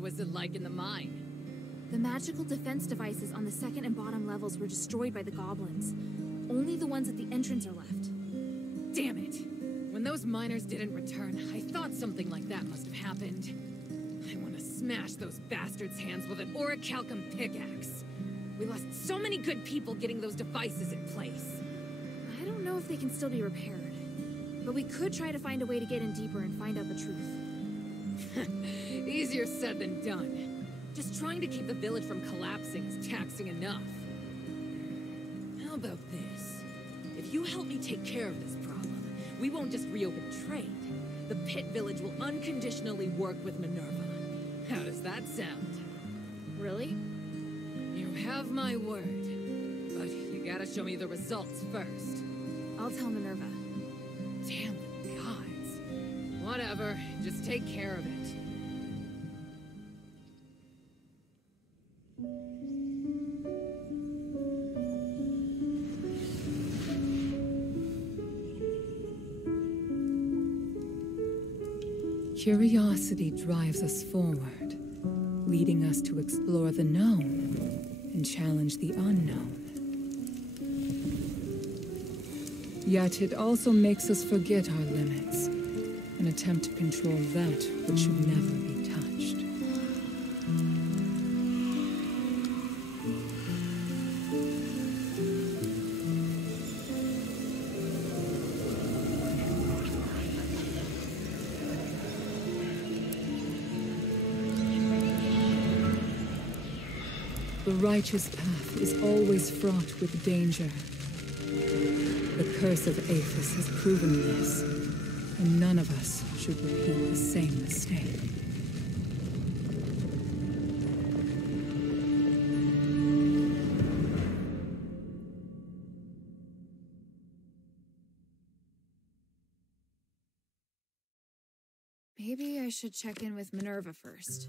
What was it like in the mine? The magical defense devices on the second and bottom levels were destroyed by the goblins. Only the ones at the entrance are left. Damn it! When those miners didn't return, I thought something like that must have happened. I want to smash those bastards' hands with an orichalcum pickaxe. We lost so many good people getting those devices in place. I don't know if they can still be repaired. But we could try to find a way to get in deeper and find out the truth. Easier said than done. Just trying to keep the village from collapsing is taxing enough. How about this? If you help me take care of this problem, we won't just reopen trade. The Pit Village will unconditionally work with Minerva. How does that sound? Really? You have my word. But you gotta show me the results first. I'll tell Minerva. Damn the gods. Whatever, just take care of it. Curiosity drives us forward, leading us to explore the known and challenge the unknown. Yet it also makes us forget our limits and attempt to control that which should never be touched. The righteous path is always fraught with danger. The curse of Aphis has proven this, and none of us should repeat the same mistake. Maybe I should check in with Minerva first.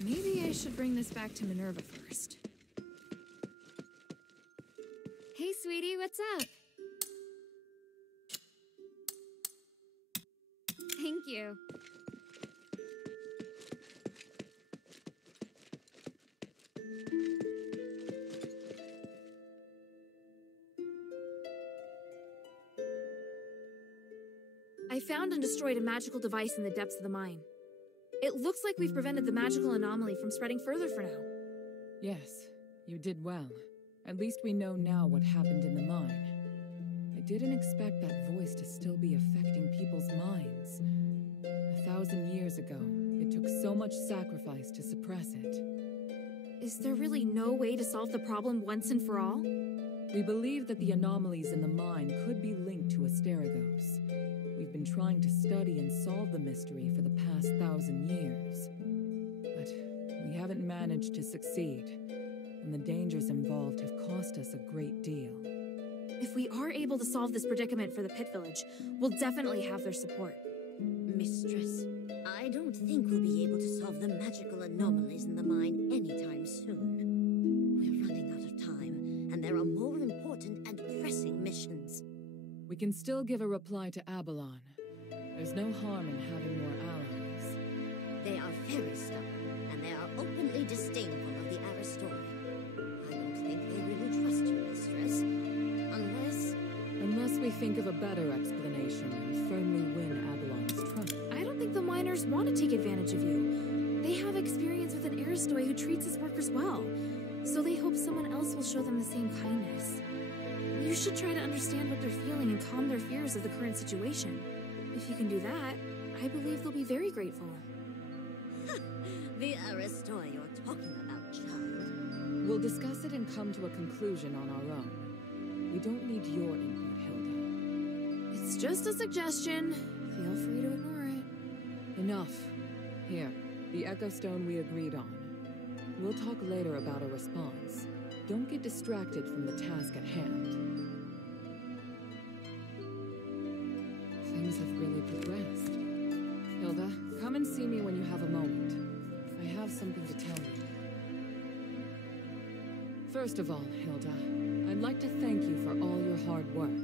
Maybe I should bring this back to Minerva first. Hey, sweetie, what's up? Thank you. I found and destroyed a magical device in the depths of the mine. It looks like we've prevented the magical anomaly from spreading further for now. Yes, you did well. At least we know now what happened in the mine. I didn't expect that voice to still be affecting people's minds. 1,000 years ago, it took so much sacrifice to suppress it. Is there really no way to solve the problem once and for all? We believe that the anomalies in the mine could be linked to asterigos. We've been trying to study and solve the mystery for the past 1,000 years. But we haven't managed to succeed, and the dangers involved have cost us a great deal. If we are able to solve this predicament for the Pit Village, we'll definitely have their support. Mistress, I don't think we'll be able to solve the magical anomalies in the mine anytime soon. We're running out of time, and there are more important and pressing missions. We can still give a reply to Abalon. There's no harm in having more allies. They are very stubborn, and they are openly disdainful of the Aristori. I don't think they really trust you, Mistress. Unless we think of a better explanation and firmly win Abalon's trust. I don't think the miners want to take advantage of you. They have experience with an Aristoi who treats his workers well, so they hope someone else will show them the same kindness. You should try to understand what they're feeling and calm their fears of the current situation. If you can do that, I believe they'll be very grateful. The Aristoi you're talking about, child. We'll discuss it and come to a conclusion on our own. We don't need your input, Hilda. It's just a suggestion. Feel free to ignore it. Enough. Here, the Echo Stone we agreed on. We'll talk later about a response. Don't get distracted from the task at hand. Things have really progressed. Hilda, come and see me when you have a moment. I have something to tell you. First of all, Hilda, I'd like to thank you for all your hard work.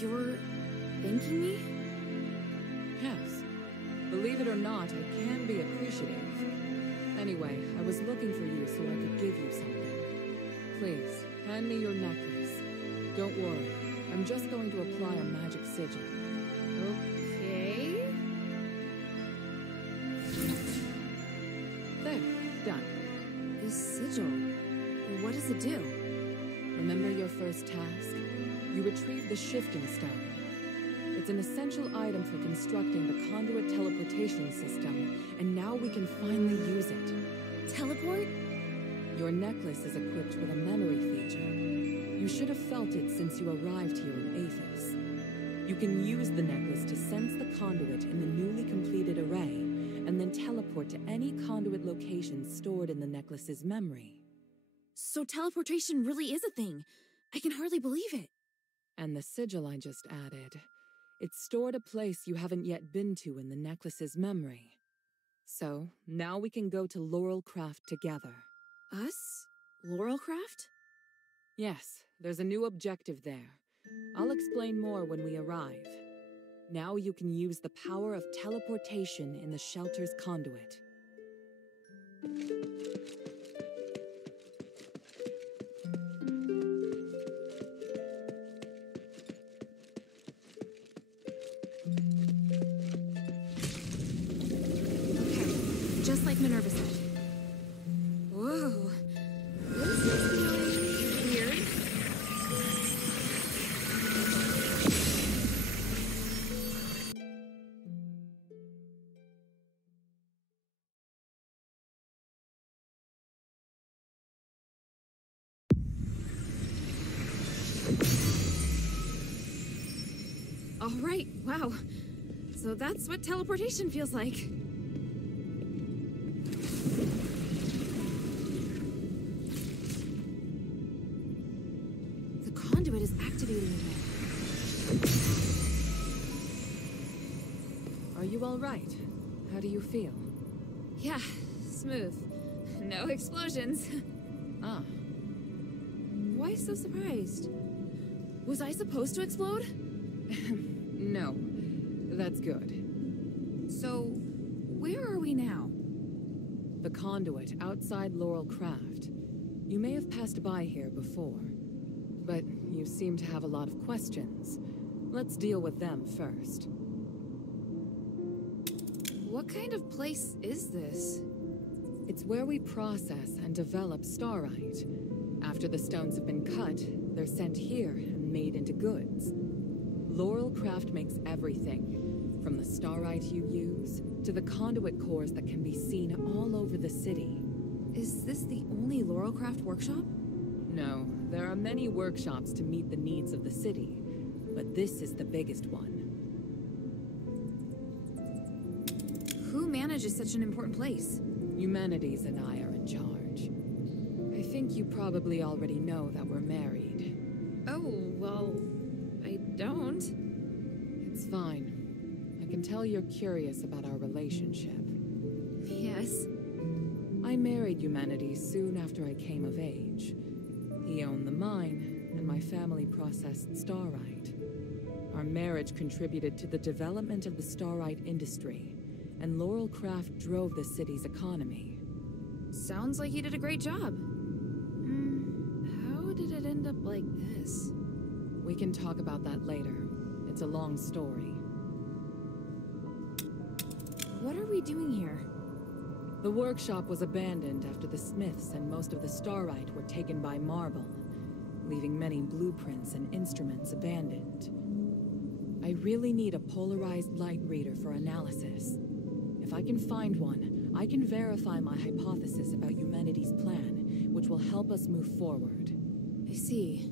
You're thanking me? Yes. Believe it or not, I can be appreciative. Anyway, I was looking for you so I could give you something. Please, hand me your necklace. Don't worry, I'm just going to apply a magic sigil. Okay. There, done. This sigil, what does it do? Remember your first task? You retrieved the shifting stone. It's an essential item for constructing the conduit teleportation system, and now we can finally use it. Teleport? Your necklace is equipped with a memory feature. You should have felt it since you arrived here in Aphis. You can use the necklace to sense the conduit in the newly completed array, and then teleport to any conduit location stored in the necklace's memory. So teleportation really is a thing. I can hardly believe it. And the sigil I just added. It's stored a place you haven't yet been to in the necklace's memory. So, now we can go to Laurelcraft together. Us? Laurelcraft? Yes, there's a new objective there. I'll explain more when we arrive. Now you can use the power of teleportation in the shelter's conduit. Just like Minerva said. Whoa. This is feeling weird. All right, wow. So that's what teleportation feels like. Conduit is activating again. Are you all right? How do you feel? Yeah, smooth. No explosions. Ah. Why so surprised? Was I supposed to explode? No. That's good. So, where are we now? The conduit outside Laurelcraft. You may have passed by here before. But you seem to have a lot of questions. Let's deal with them first. What kind of place is this? It's where we process and develop starite. After the stones have been cut, they're sent here and made into goods. Laurelcraft makes everything, from the starite you use to the conduit cores that can be seen all over the city. Is this the only Laurelcraft workshop? No, there are many workshops to meet the needs of the city, but this is the biggest one. Who manages such an important place? Humanities and I are in charge. I think you probably already know that we're married. Oh, well, I don't. It's fine. I can tell you're curious about our relationship. Yes. I married Humanities soon after I came of age. He owned the mine, and my family processed starite. Our marriage contributed to the development of the starite industry, and Laurelcraft drove the city's economy. Sounds like you did a great job. How did it end up like this? We can talk about that later. It's a long story. What are we doing here? The workshop was abandoned after the smiths and most of the starite were taken by Marble, leaving many blueprints and instruments abandoned. I really need a polarized light reader for analysis. If I can find one, I can verify my hypothesis about humanity's plan, which will help us move forward. I see.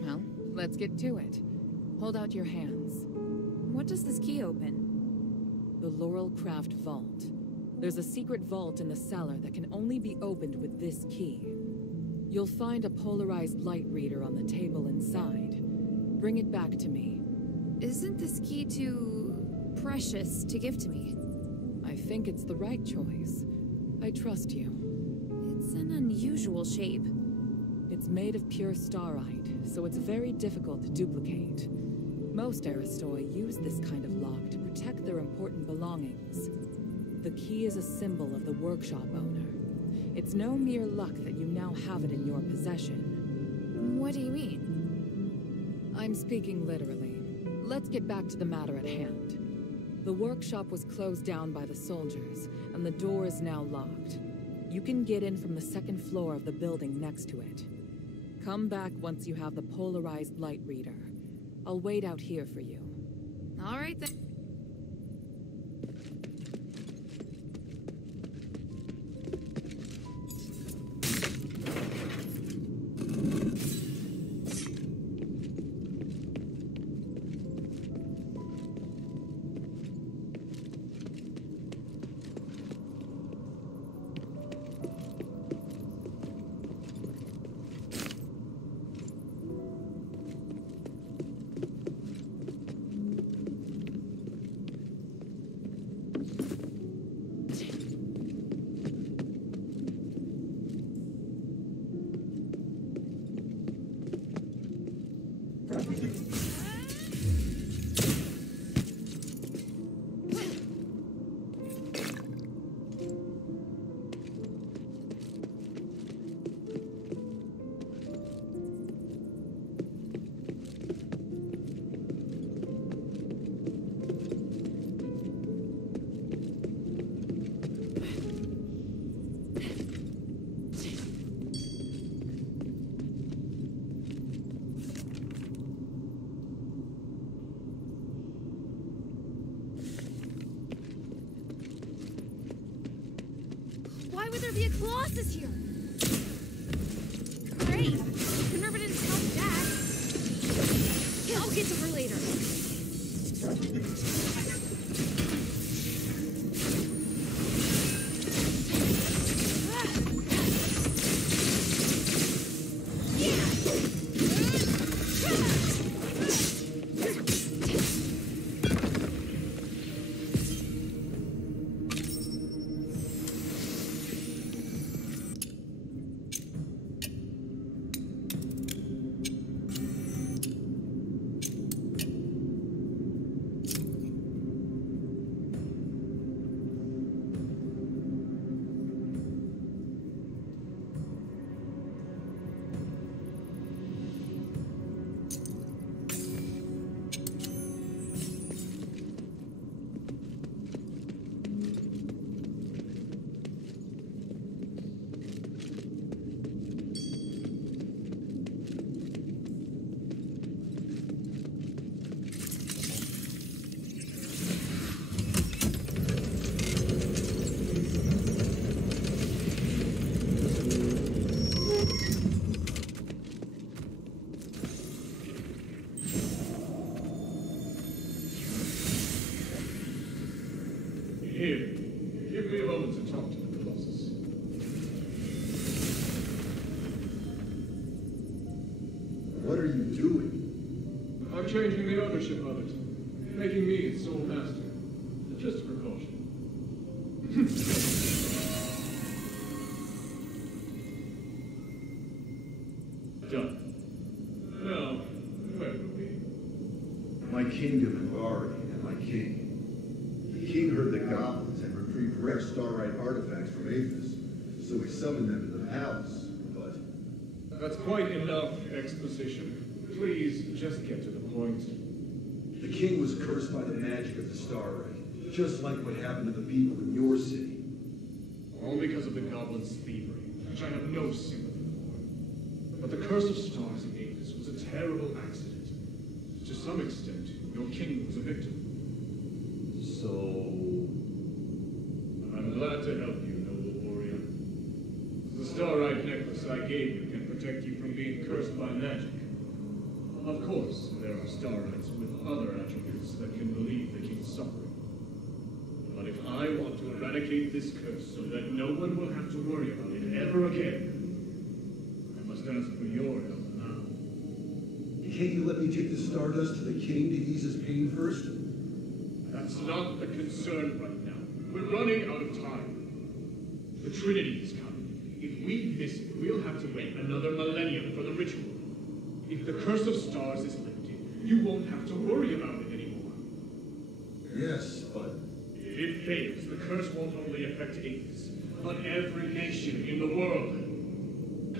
Well, let's get to it. Hold out your hands. What does this key open? The Laurelcraft Vault. There's a secret vault in the cellar that can only be opened with this key. You'll find a polarized light reader on the table inside. Bring it back to me. Isn't this key too precious to give to me? I think it's the right choice. I trust you. It's an unusual shape. It's made of pure starite, so it's very difficult to duplicate. Most Aristoi use this kind of lock to protect their important belongings. The key is a symbol of the workshop owner. It's no mere luck that you now have it in your possession. What do you mean? I'm speaking literally. Let's get back to the matter at hand. The workshop was closed down by the soldiers, and the door is now locked. You can get in from the second floor of the building next to it. Come back once you have the polarized light reader. I'll wait out here for you. All right then. Why would there be a Colossus here? Great! Minerva didn't tell me that. I'll get to her later. What are you doing? I'm changing the ownership of it, making me its sole master. Just a precaution. Done. Now, where were we? My kingdom and Bari and my king. The king heard the goblins and retrieved rare starlight artifacts from Aphis, so he summoned them to the palace, but... That's quite enough exposition. Please, just get to the point. The king was cursed by the magic of the starlight, just like what happened to the people in your city. All because of the goblins' thievery, which I have no sympathy for. But the curse of stars in Aphis was a terrible accident. To some extent, your king was a victim. So... I'm glad to help you, noble warrior. The starlight necklace I gave you can protect you from being cursed by magic. Of course, there are starlights with other attributes that can relieve the king's suffering. But if I want to eradicate this curse so that no one will have to worry about it ever again, I must ask for your help now. Can't you let me take the stardust to the king to ease his pain first? That's not the concern right now. We're running out of time. The Trinity is coming. If we miss it, we'll have to wait another millennium for the ritual. If the curse of stars is lifted, you won't have to worry about it anymore. Yes, but... If it fails, the curse won't only affect Aphis, but every nation in the world.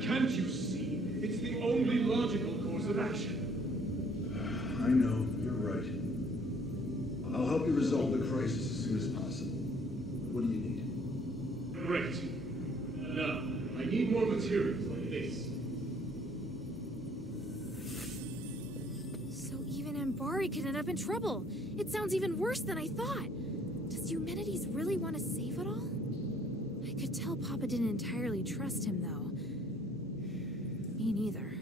Can't you see? It's the only logical course of action. I know, you're right. I'll help you resolve the crisis as soon as possible. What do you need? Great. Now, I need more materials like this. So even Ambari could end up in trouble. It sounds even worse than I thought. Does Eumenides really want to save it all? I could tell Papa didn't entirely trust him, though. Me neither.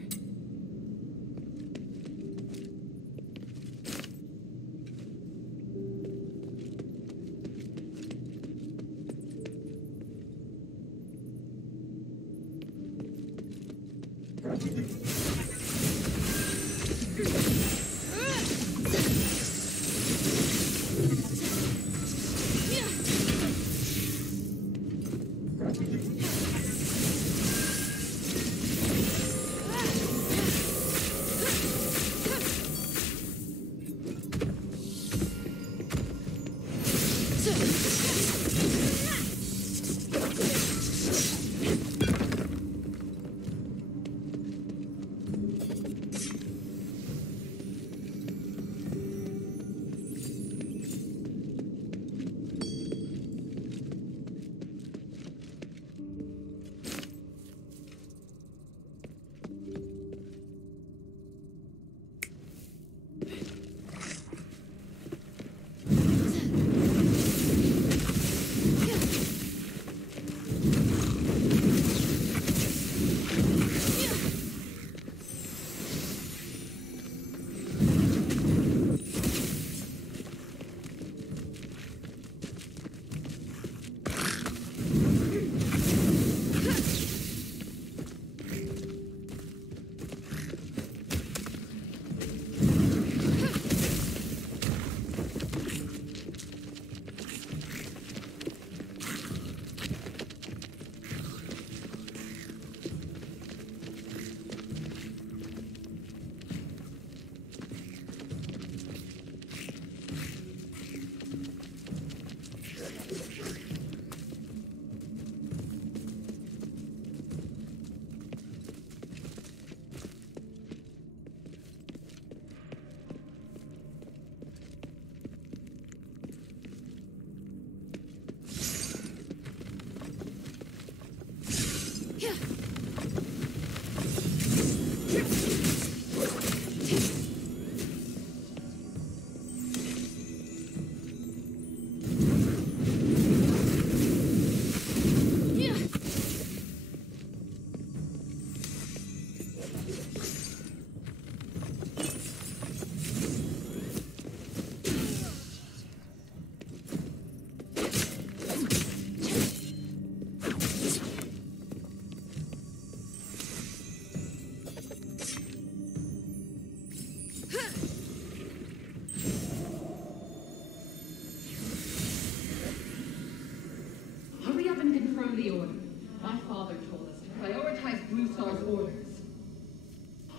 Templar's orders.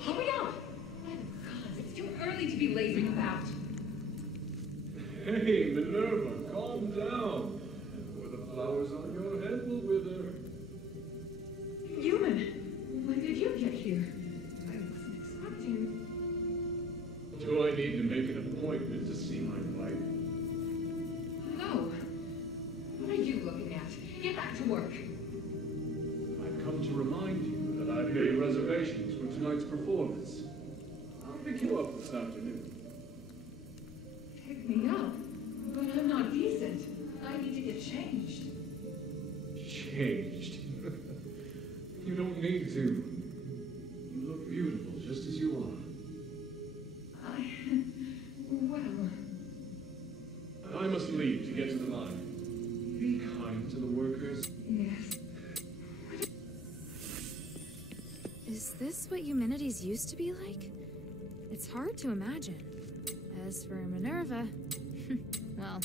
Hurry up! My God, it's too early to be lazing about. Hey, Minerva, calm down. Or the flowers on your head will wither. Human, when did you get here? I wasn't expecting... Do I need to make an appointment to see my wife? No. What are you looking at? Get back to work. I've come to remind you that I've made reservations for tonight's performance. I'll pick you up this afternoon. Pick me up? But I'm not decent. I need to get changed. Changed? You don't need to. You look beautiful just as you are. Well... I must leave to get to the mine. Be kind to the workers. Yes. Is this what humanities used to be like? It's hard to imagine. As for Minerva, well...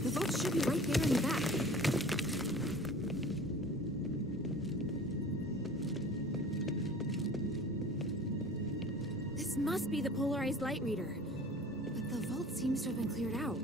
The vault should be right there in the back. This must be the polarized light reader. But the vault seems to have been cleared out.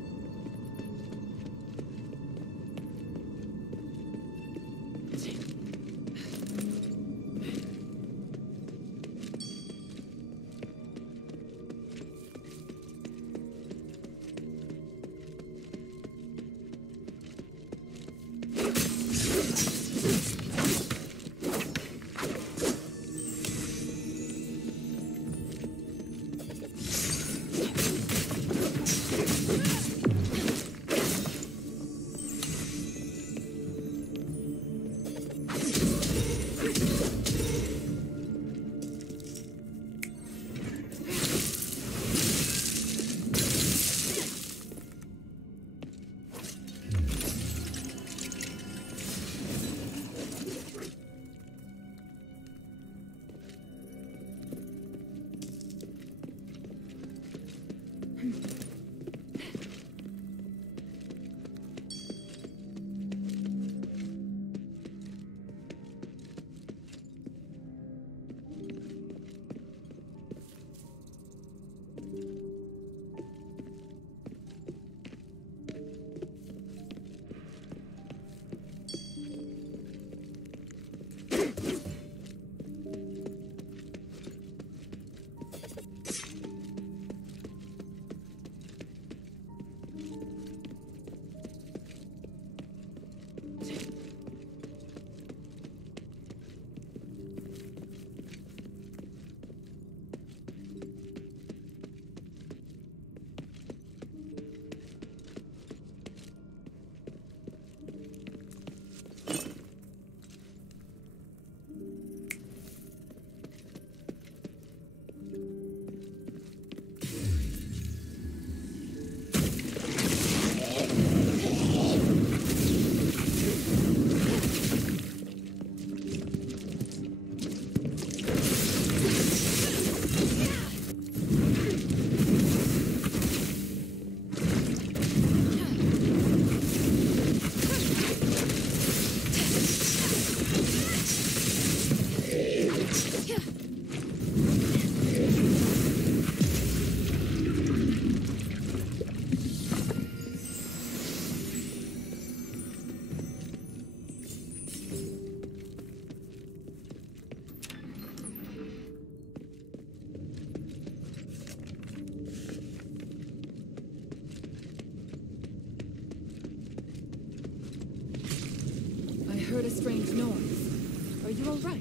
Heard a strange noise. Are you all right?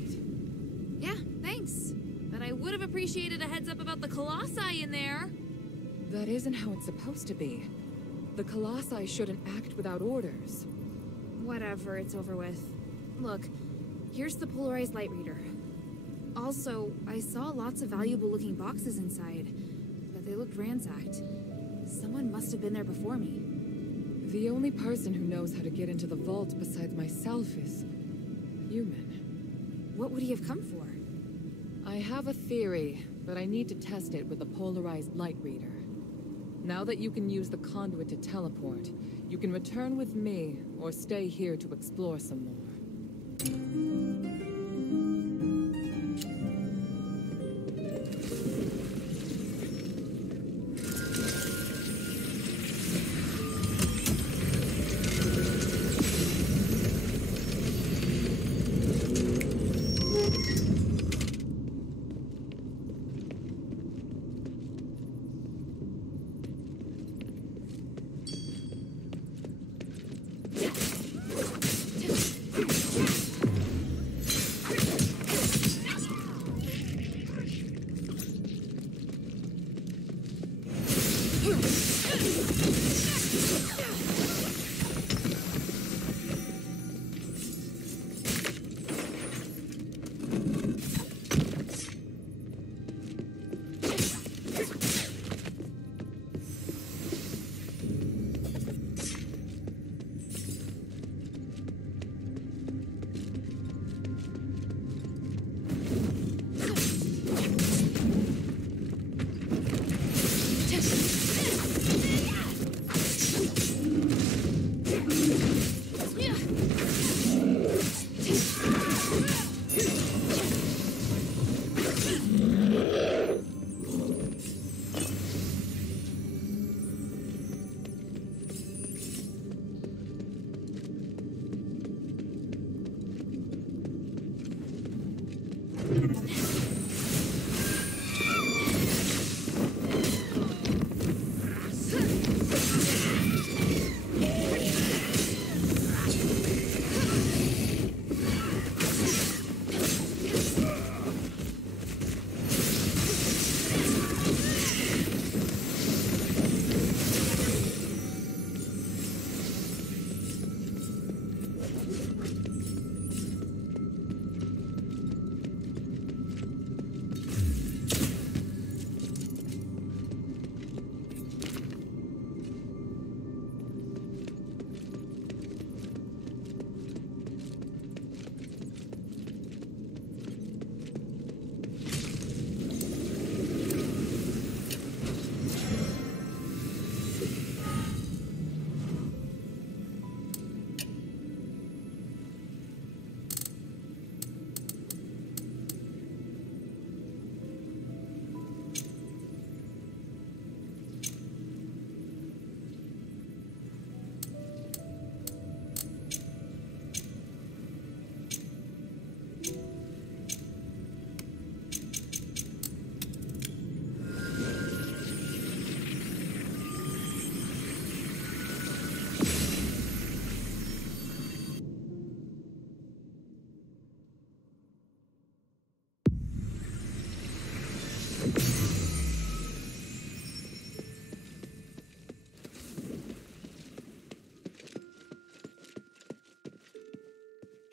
Yeah, thanks. But I would have appreciated a heads up about the Colossi in there. That isn't how it's supposed to be. The Colossi shouldn't act without orders. Whatever, it's over with. Look, here's the polarized light reader. Also, I saw lots of valuable-looking boxes inside, but they looked ransacked. Someone must have been there before me. The only person who knows how to get into the vault besides myself is human. What would he have come for? I have a theory, but I need to test it with a polarized light reader. Now that you can use the conduit to teleport, you can return with me or stay here to explore some more.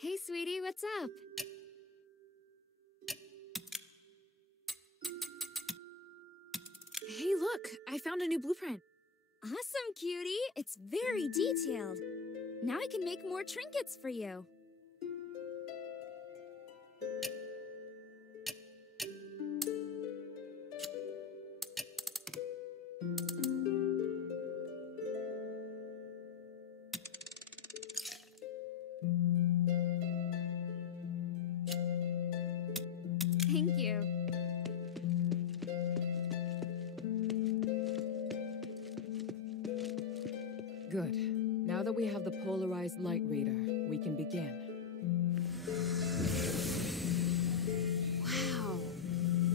Hey, sweetie, what's up? Hey, look! I found a new blueprint. Awesome, cutie! It's very detailed. Now I can make more trinkets for you. Thank you. Good. Now that we have the polarized light reader, we can begin. Wow.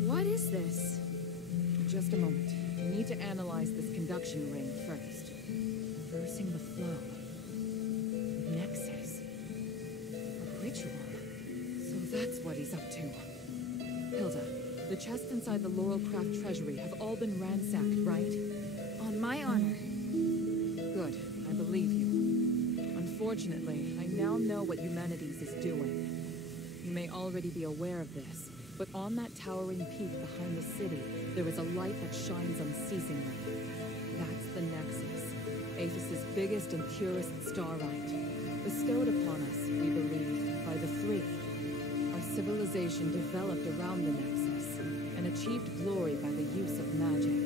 What is this? Just a moment. We need to analyze this conduction ring first. Reversing the flow. Nexus. A ritual. So that's what he's up to. Hilda, the chests inside the Laurelcraft treasury have all been ransacked, right? On my honor. Good. I believe you. Unfortunately, I now know what Humanities is doing. You may already be aware of this, but on that towering peak behind the city, there is a light that shines unceasingly. That's the Nexus. Aphis's biggest and purest starlight, bestowed upon us, we believe, by the Three. Our civilization developed around the Nexus and achieved glory by the use of magic.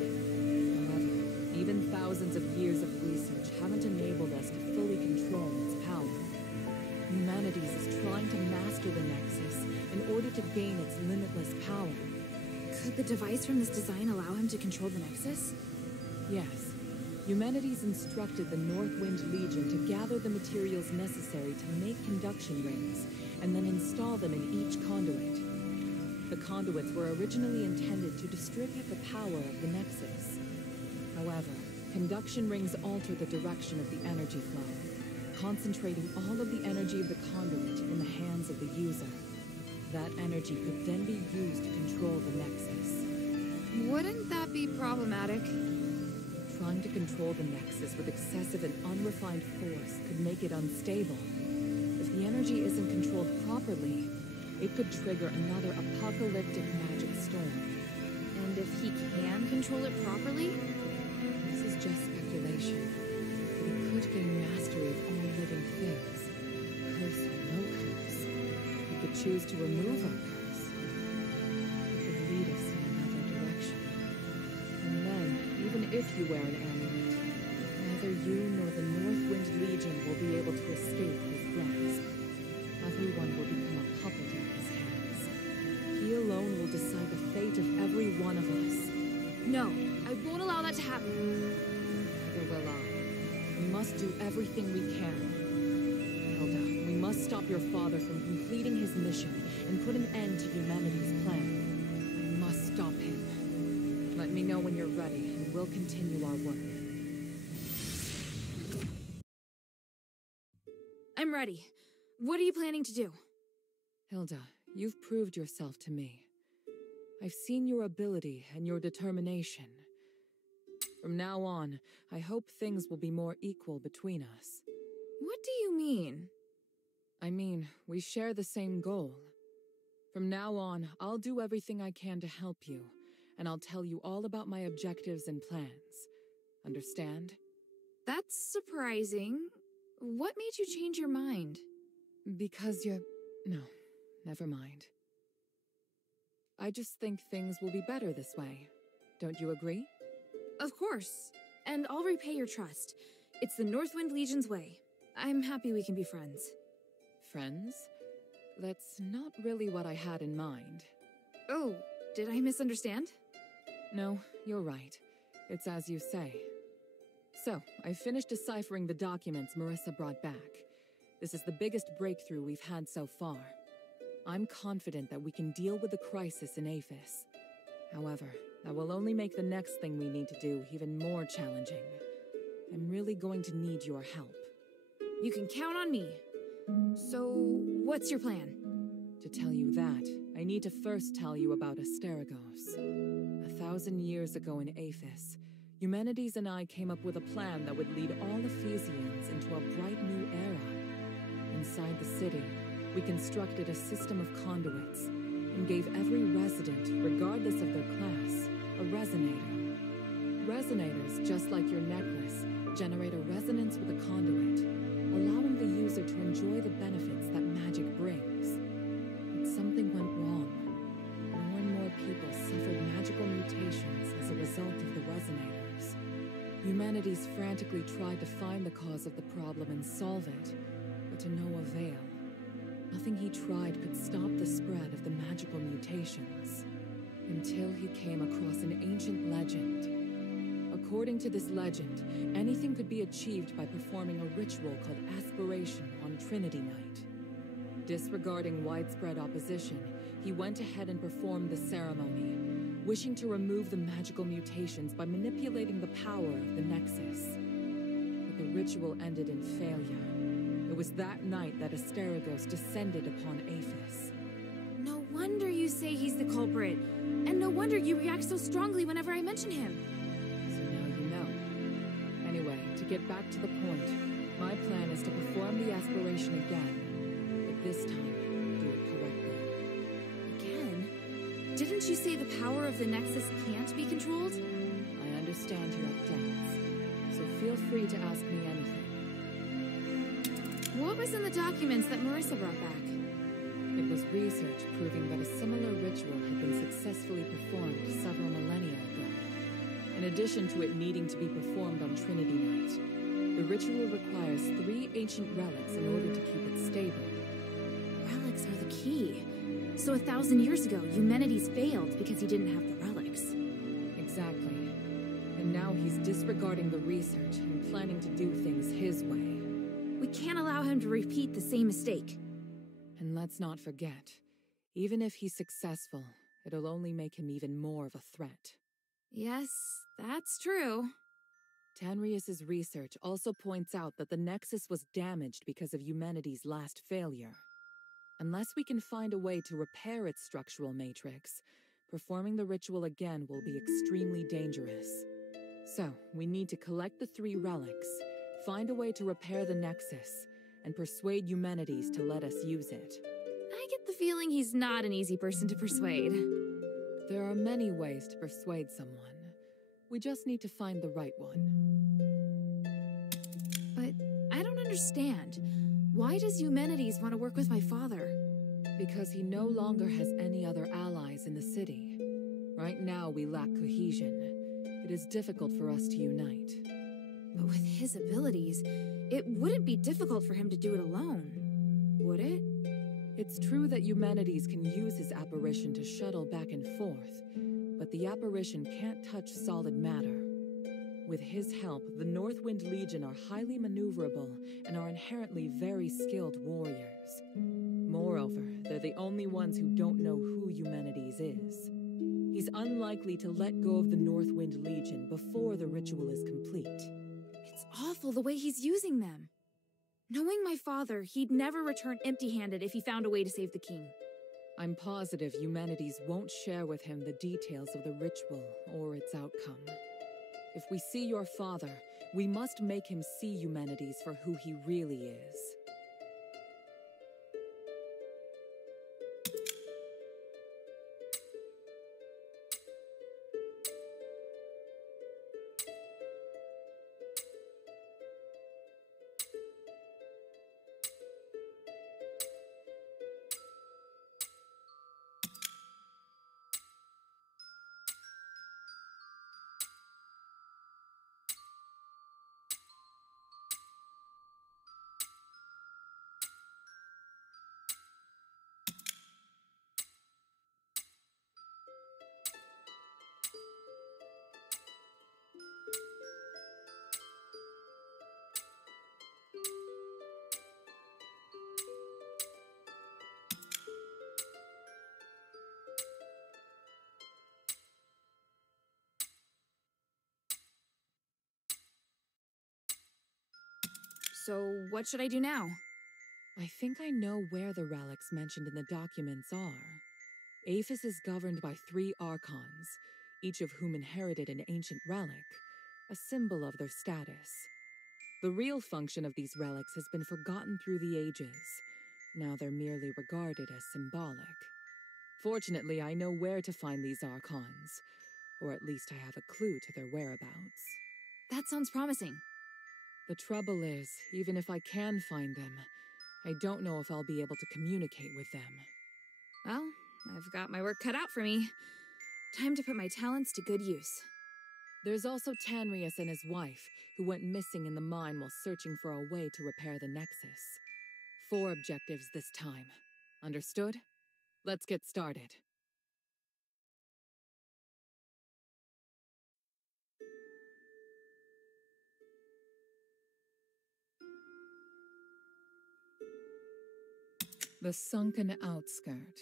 However, even thousands of years of research haven't enabled us to fully control its power. Humanities is trying to master the Nexus in order to gain its limitless power. Could the device from this design allow him to control the Nexus? Yes. Humanities instructed the Northwind Legion to gather the materials necessary to make conduction rings, and then install them in each conduit. The conduits were originally intended to distribute the power of the Nexus. However, conduction rings alter the direction of the energy flow, concentrating all of the energy of the conduit in the hands of the user. That energy could then be used to control the Nexus. Wouldn't that be problematic? Trying to control the Nexus with excessive and unrefined force could make it unstable. If the energy isn't controlled properly, it could trigger another apocalyptic magic storm. And if he can control it properly? This is just speculation. But he could gain mastery of all living things. Curse or no curse. He could choose to remove our curse. It could lead us in another direction. And then, even if you wear an amulet, neither you nor the Northwind Legion will be able to escape his grasp. Everyone will become a puppet in his hands. He alone will decide the fate of every one of us. No, I won't allow that to happen. Neither will I. We must do everything we can. Hilda, we must stop your father from completing his mission and put an end to humanity's plan. We must stop him. Let me know when you're ready, and we'll continue our work. I'm ready. What are you planning to do? Hilda, you've proved yourself to me. I've seen your ability and your determination. From now on, I hope things will be more equal between us. What do you mean? I mean, we share the same goal. From now on, I'll do everything I can to help you, and I'll tell you all about my objectives and plans. Understand? That's surprising. What made you change your mind? Because you're... No, never mind. I just think things will be better this way. Don't you agree? Of course. And I'll repay your trust. It's the Northwind Legion's way. I'm happy we can be friends. Friends? That's not really what I had in mind. Oh, did I misunderstand? No, you're right. It's as you say. So, I finished deciphering the documents Marissa brought back. This is the biggest breakthrough we've had so far. I'm confident that we can deal with the crisis in Aphis. However, that will only make the next thing we need to do even more challenging. I'm really going to need your help. You can count on me. So, what's your plan? To tell you that, I need to first tell you about asterigos. 1,000 years ago in Aphis, Humanities and I came up with a plan that would lead all Ephesians into a bright new era. Inside the city, we constructed a system of conduits and gave every resident, regardless of their class, a resonator. Resonators, just like your necklace, generate a resonance with a conduit, allowing the user to enjoy the benefits that magic brings. But something went wrong. More and more people suffered magical mutations as a result of the resonators. Humanities frantically tried to find the cause of the problem and solve it, but to no avail. Nothing he tried could stop the spread of the magical mutations, until he came across an ancient legend. According to this legend, anything could be achieved by performing a ritual called Aspiration on Trinity Night. Disregarding widespread opposition, he went ahead and performed the ceremony, wishing to remove the magical mutations by manipulating the power of the Nexus. But the ritual ended in failure. It was that night that Asterigos descended upon Aphis. No wonder you say he's the culprit. And no wonder you react so strongly whenever I mention him. So now you know. Anyway, to get back to the point, my plan is to perform the aspiration again, but this time, do it correctly. Again? Didn't you say the power of the Nexus can't be controlled? I understand you have doubts. so feel free to ask me anything. What was in the documents that Marissa brought back? It was research proving that a similar ritual had been successfully performed several millennia ago. In addition to it needing to be performed on Trinity Night, the ritual requires 3 ancient relics in order to keep it stable. Relics are the key. So 1,000 years ago, Eumenides failed because he didn't have the relics. Exactly. And now he's disregarding the research and planning to do things his way. We can't allow him to repeat the same mistake. And let's not forget, even if he's successful, it'll only make him even more of a threat. Yes, that's true. Tanrius's research also points out that the Nexus was damaged because of Eumenides' last failure. Unless we can find a way to repair its structural matrix, performing the ritual again will be extremely dangerous. So, we need to collect the 3 relics, find a way to repair the Nexus, and persuade Eumenides to let us use it. I get the feeling he's not an easy person to persuade. There are many ways to persuade someone. We just need to find the right one. But I don't understand. Why does Eumenides want to work with my father? Because he no longer has any other allies in the city. Right now, we lack cohesion. It is difficult for us to unite. But with his abilities, it wouldn't be difficult for him to do it alone, would it? It's true that Eumenides can use his apparition to shuttle back and forth, but the apparition can't touch solid matter. With his help, the Northwind Legion are highly maneuverable and are inherently very skilled warriors. Moreover, they're the only ones who don't know who Eumenides is. He's unlikely to let go of the Northwind Legion before the ritual is complete. It's awful the way he's using them. Knowing my father, he'd never return empty-handed if he found a way to save the king. I'm positive Eumenides won't share with him the details of the ritual or its outcome. If we see your father, we must make him see Eumenides for who he really is. So, what should I do now? I think I know where the relics mentioned in the documents are. Aphis is governed by 3 archons, each of whom inherited an ancient relic, a symbol of their status. The real function of these relics has been forgotten through the ages. Now they're merely regarded as symbolic. Fortunately, I know where to find these archons, or at least I have a clue to their whereabouts. That sounds promising. The trouble is, even if I can find them, I don't know if I'll be able to communicate with them. Well, I've got my work cut out for me. Time to put my talents to good use. There's also Tanrius and his wife, who went missing in the mine while searching for a way to repair the Nexus. 4 objectives this time. Understood? Let's get started. The sunken outskirt.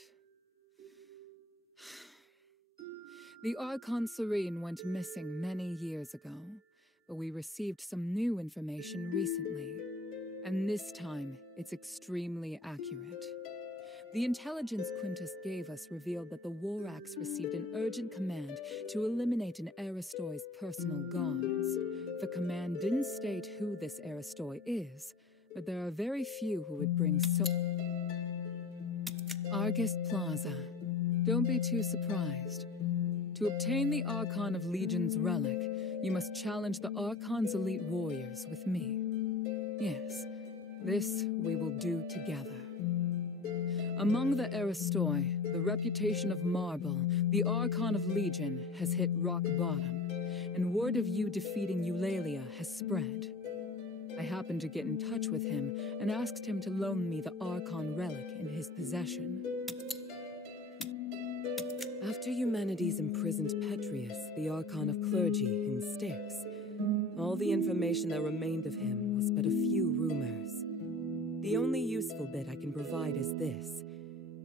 The Archon Serene went missing many years ago, but we received some new information recently. And this time, it's extremely accurate. The intelligence Quintus gave us revealed that the Warax received an urgent command to eliminate an Aristoi's personal guards. The command didn't state who this Aristoi is, but there are very few who would bring so... Argus Plaza. Don't be too surprised. To obtain the Archon of Legion's relic, you must challenge the Archon's elite warriors with me. Yes, this we will do together. Among the Aristoi, the reputation of Marble, the Archon of Legion, has hit rock bottom, and word of you defeating Eulalia has spread. I happened to get in touch with him and asked him to loan me the Archon relic in his possession. After Eumenides imprisoned Petrius, the Archon of Clergy, in Styx, all the information that remained of him was but a few rumors. The only useful bit I can provide is this.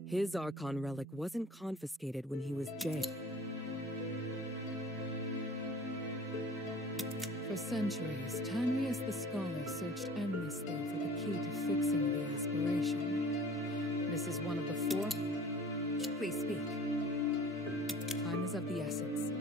His Archon relic wasn't confiscated when he was jailed. For centuries, Tanrius the Scholar searched endlessly for the key to fixing the aspiration. This is one of the four... Please speak. Time is of the essence.